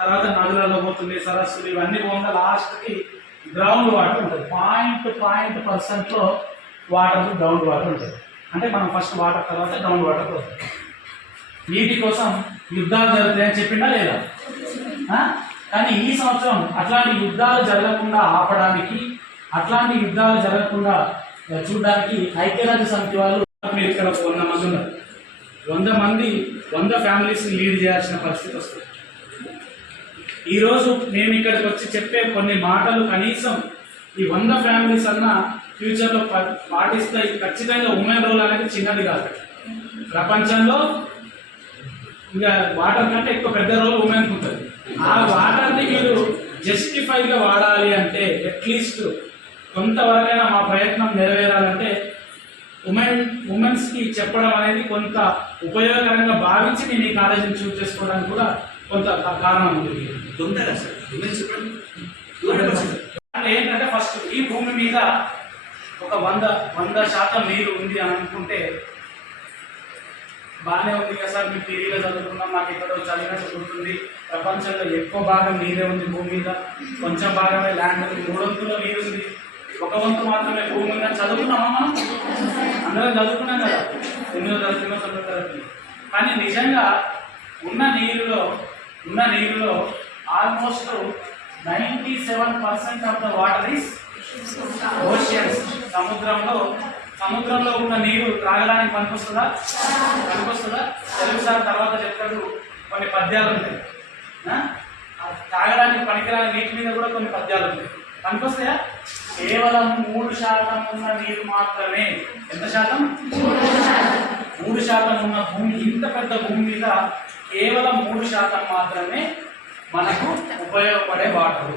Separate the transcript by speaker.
Speaker 1: తర్వాత నదులలో పోతుంది సరస్సులు ఇవన్నీ పోగా లాస్ట్కి గ్రౌండ్ వాటర్ ఉంటుంది. పాయింట్ పాయింట్ పర్సెంట్లో వాటర్ గ్రౌండ్ వాటర్ ఉంటుంది. అంటే మనం ఫస్ట్ వాటర్ తర్వాత గ్రౌండ్ వాటర్ వస్తుంది నీటి కోసం యుద్ధాలు జరుగుతాయని చెప్పిందా లేదా? కానీ ఈ సంవత్సరం అట్లాంటి యుద్ధాలు జరగకుండా ఆపడానికి అట్లాంటి యుద్ధాలు జరగకుండా చూడడానికి ఐక్యరాజ్య సమితి వాళ్ళు మీరు ఇక్కడ వంద మంది ఉన్నారు. వంద మంది వంద ఫ్యామిలీస్ని లీడ్ చేయాల్సిన పరిస్థితి వస్తుంది. ఈరోజు మేము ఇక్కడికి వచ్చి చెప్పే కొన్ని మాటలు కనీసం ఈ వంద ఫ్యామిలీస్ అన్న ఫ్యూచర్లో ప- పాటిస్తాయి ఖచ్చితంగా ఉమెన్ రోల్ అనేది చిన్నది కాదు. ప్రపంచంలో ఇంకా వాటర్ కంటే ఎక్కువ పెద్ద రోల్ ఉమెన్ ఉంటుంది. ఆ వాటర్ని మీరు జస్టిఫైగా వాడాలి అంటే అట్లీస్ట్ కొంతవరకైనా మా ప్రయత్నం నెరవేరాలంటే ఉమెన్ ఉమెన్స్కి చెప్పడం అనేది కొంత ఉపయోగకరంగా భావించి నేను ఈ కాలేజీని చూస్ చేసుకోవడానికి కూడా కొంత కారణం ఉంది
Speaker 2: తొందరగా సార్ ఉమెన్స్
Speaker 1: అంటే ఏంటంటే ఫస్ట్ ఈ భూమి మీద ఒక వంద వంద శాతం నీరు ఉంది అని అనుకుంటే బాగానే ఉంది కదా సార్ మీ టీవీలో చదువుకున్నాం మాకు ఎక్కడో చదివినట్టు గుర్తుంది ప్రపంచంలో ఎక్కువ భాగం నీరే ఉంది భూమి మీద. కొంచెం భాగమే ల్యాండ్ ఉంది. మూడొంతులో నీరు ఉంది. ఒక వంతు మాత్రమే భూమి ఉందని చదువుకున్నామా? మనం అందరం చదువుకున్నాం కదా. ఎన్నో చదువుకున్నాం తొమ్మిదో తరగతి. కానీ నిజంగా ఉన్న నీరులో ఉన్న నీరులో almost ninety seven percent of the water is oceans సముద్రంలో సముద్రంలో ఉన్న నీరు త్రాగడానికి పనికొస్తుందా? పనికొస్తుందా? తెలుగు సార్ తర్వాత చెప్తాడు కొన్ని పద్యాలు ఉంటాయి. తాగడానికి పనికిరాని నీటి మీద కూడా కొన్ని పద్యాలు ఉంటాయి. పనికొస్తాయా? కేవలం మూడు శాతం ఉన్న నీరు మాత్రమే. ఎంత శాతం? మూడు శాతం ఉన్న భూమి ఇంత పెద్ద భూమి మీద కేవలం మూడు శాతం మాత్రమే మనకు ఉపయోగపడే వాటర్.